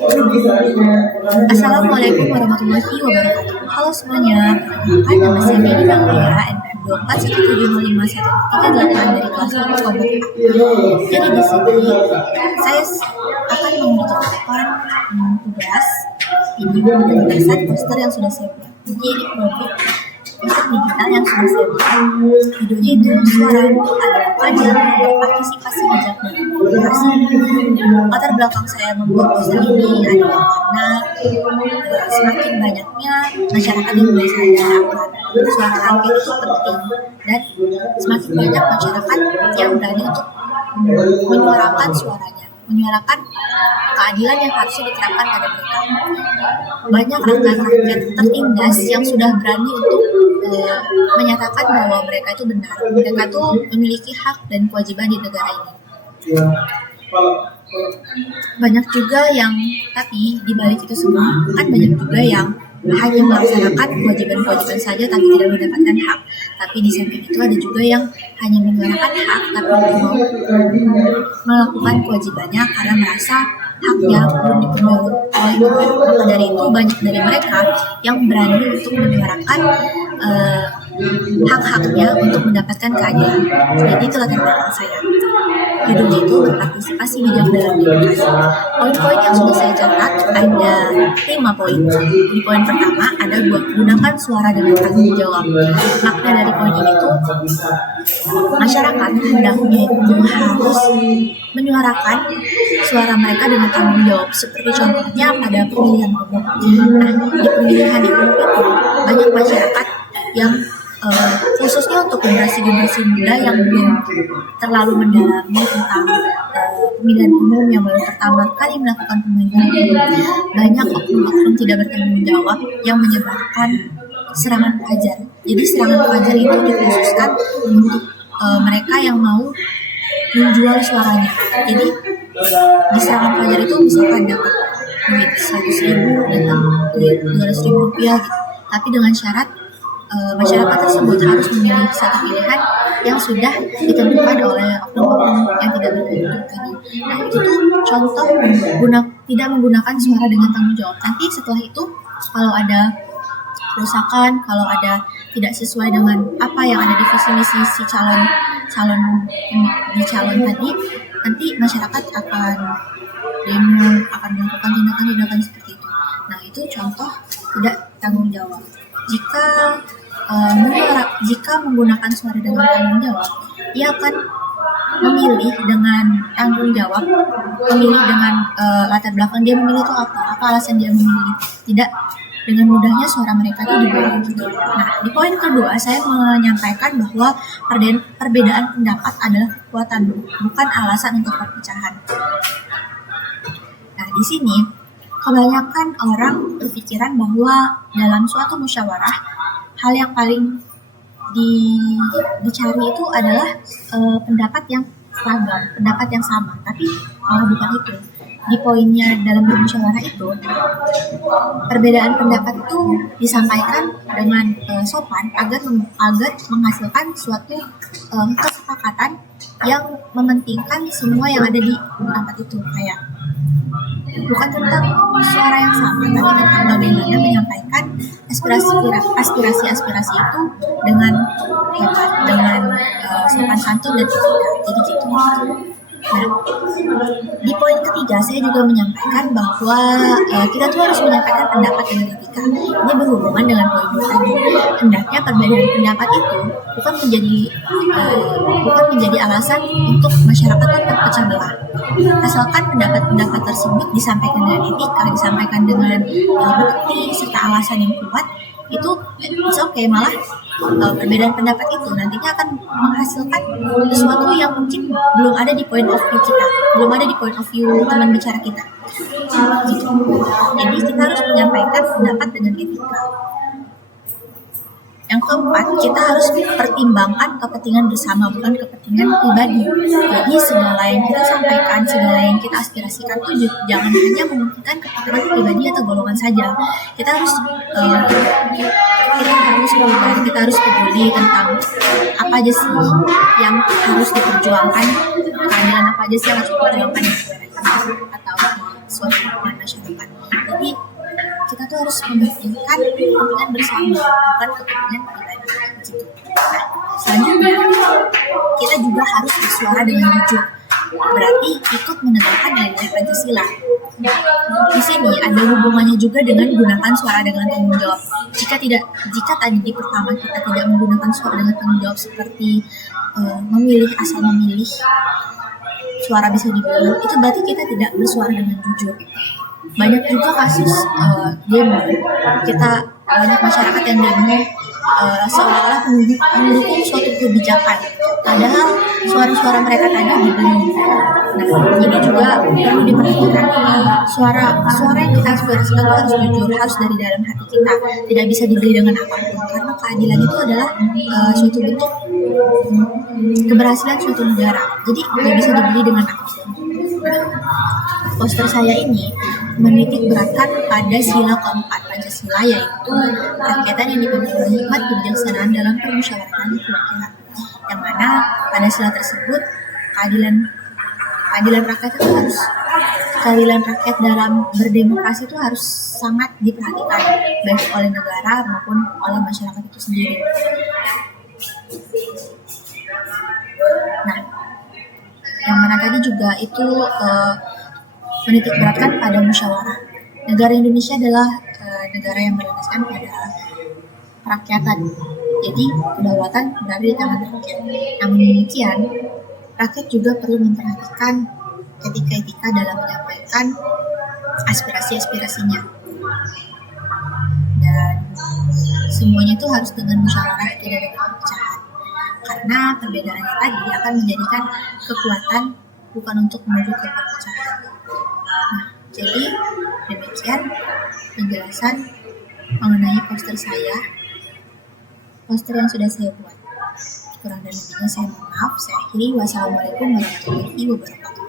Assalamualaikum warahmatullahi wabarakatuh. Halo semuanya, perkenalkan nama saya Medi Banglia, NPM 2417051388 dari kelas 1 Komputer A. Jadi di sini saya akan mengerjakan tugas ini berdasarkan poster yang sudah saya buat. Jadi ini project poster digital yang sudah saya buat. Videonya itu suara adalah pelajar berpartisipasi bijak dalam komunikasi. Latar belakang saya membuat poster ini adalah karena semakin banyaknya masyarakat yang mulai sadar akan suara angket itu penting, dan semakin banyak masyarakat yang berani untuk menyuarakan suaranya, menyuarakan keadilan yang harusnya diterapkan pada mereka. Banyak rakyat tertindas yang sudah berani untuk menyatakan bahwa mereka itu benar, mereka itu memiliki hak dan kewajiban di negara ini. Banyak juga yang, tapi di balik itu semua kan banyak juga yang hanya melaksanakan kewajiban-kewajiban saja tapi tidak mendapatkan hak. Tapi di samping itu ada juga yang hanya menyuarakan hak tapi tidak mau melakukan kewajibannya karena merasa haknya belum dipenuhi oleh negara. Maka dari itu banyak dari mereka yang berani untuk menyuarakan hak-haknya untuk mendapatkan keadilan. Jadi itu latar belakang saya. Judulnya itu berpartisipasi bijak dalam demokrasi. Poin-poin yang sudah saya catat ada 5 poin. Di poin pertama ada gunakan suara dengan tanggung jawab. Makna dari poin ini tuh masyarakat hendaknya itu harus menyuarakan suara mereka dengan tanggung jawab. Seperti contohnya pada pemilihan umum. Nah, di pemilihan umum itu banyak masyarakat yang khususnya untuk generasi-generasi muda yang belum terlalu mendalami tentang pemilihan umum, yang baru pertama kali melakukan pemilihan umum, banyak oknum-oknum tidak bertanggung jawab yang menyebabkan serangan fajar. Jadi serangan fajar itu dikhususkan untuk mereka yang mau menjual suaranya. Jadi di serangan fajar itu misalkan dapat duit 100.000, dapat duit 200.000 rupiah gitu. Tapi dengan syarat masyarakat tersebut harus memilih satu pilihan yang sudah ditentukan oleh oknum-oknum yang tidak bertanggung tadi. Nah, itu tuh contoh tidak menggunakan suara dengan tanggung jawab. Nanti setelah itu kalau ada kerusakan, kalau ada tidak sesuai dengan apa yang ada di visi misi si calon tadi, nanti masyarakat akan demo, akan melakukan tindakan-tindakan seperti itu. Nah, itu contoh tidak tanggung jawab. Jika menggunakan suara dengan tanggung jawab, ia akan memilih dengan tanggung jawab, memilih dengan latar belakang dia memilih itu apa alasan dia memilih. Tidak dengan mudahnya suara mereka itu dibuang gitu. Nah, di poin kedua saya menyampaikan bahwa perbedaan pendapat adalah kekuatan, bukan alasan untuk perpecahan. Nah, di sini kebanyakan orang berpikiran bahwa dalam suatu musyawarah hal yang paling dicari itu adalah pendapat yang seragam, pendapat yang sama. Tapi bukan itu. Di poinnya dalam bermusyawarah itu, perbedaan pendapat itu disampaikan dengan sopan agar menghasilkan suatu kesepakatan yang mementingkan semua yang ada di tempat itu. Kayak bukan tentang suara yang sama, tapi tentang bagaimana menyampaikan aspirasi itu dengan hebat, dengan sopan santun dan etika. Jadi gitu. Nah, di poin ketiga saya juga menyampaikan bahwa kita tuh harus menyampaikan pendapat dengan etika. Ini berhubungan dengan poin dua tadi. Hendaknya perbedaan pendapat itu bukan menjadi alasan untuk masyarakat terpecah belah. Asalkan pendapat tersebut disampaikan dengan etika, disampaikan dengan bukti serta alasan yang kuat, itu okay. Malah perbedaan pendapat itu nantinya akan menghasilkan sesuatu yang mungkin belum ada di point of view kita, belum ada di point of view teman bicara kita gitu. Jadi kita harus menyampaikan pendapat dengan etika. Yang keempat, kita harus pertimbangkan kepentingan bersama, bukan kepentingan pribadi. Jadi segala yang kita sampaikan, segala yang kita aspirasikan itu jangan hanya memungkinkan kepentingan pribadi atau golongan saja. Kita harus kita harus peduli tentang apa aja sih yang harus diperjuangkan, keadilan apa aja sih yang harus diperjuangkan di negara ini atau di suatu masyarakat. Jadi kita tuh harus mementingkan kepentingan bersama, bukan kepentingan pribadi gitu. Nah, selanjutnya kita juga harus bersuara dengan jujur, berarti ikut menegakkan nilai Pancasila. Di sini ada hubungannya juga dengan gunakan suara dengan tanggung jawab. Jika tadi di pertama kita tidak menggunakan suara dengan tanggung jawab seperti memilih asal memilih, suara bisa dibeli, itu berarti kita tidak bersuara dengan jujur. Banyak juga kasus demo, banyak masyarakat yang demo seolah-olah mendukung suatu kebijakan, padahal suara-suara mereka tadi dibeli. Nah, ini juga perlu diperhatikan. Suara yang kita aspirasikan itu harus jujur, harus dari dalam hati kita, tidak bisa dibeli dengan apapun, karena keadilan itu adalah suatu bentuk keberhasilan suatu negara, jadi tidak bisa dibeli dengan apapun. Nah, poster saya ini menitik beratkan pada sila keempat Pancasila, yaitu kerakyatan yang dipimpin oleh hikmat kebijaksanaan dalam permusyawaratan kewakilan, yang mana pada sila tersebut keadilan rakyat dalam berdemokrasi itu harus sangat diperhatikan baik oleh negara maupun oleh masyarakat itu sendiri. Nah, yang mana tadi juga itu menitik beratkan pada musyawarah. Negara Indonesia adalah negara yang berlandaskan pada kerakyatan. Jadi kedaulatan berada di tangan rakyat. Namun demikian, rakyat juga perlu memperhatikan etika-etika dalam menyampaikan aspirasi-aspirasinya. Dan semuanya itu harus dengan musyawarah, tidak dengan perpecahan. Karena perbedaannya tadi akan menjadikan kekuatan, bukan untuk menuju ke perpecahan. Nah, jadi demikian penjelasan mengenai poster yang sudah saya buat. Kurang dan lebihnya saya mohon maaf. Saya akhiri. Wassalamualaikum warahmatullahi wabarakatuh.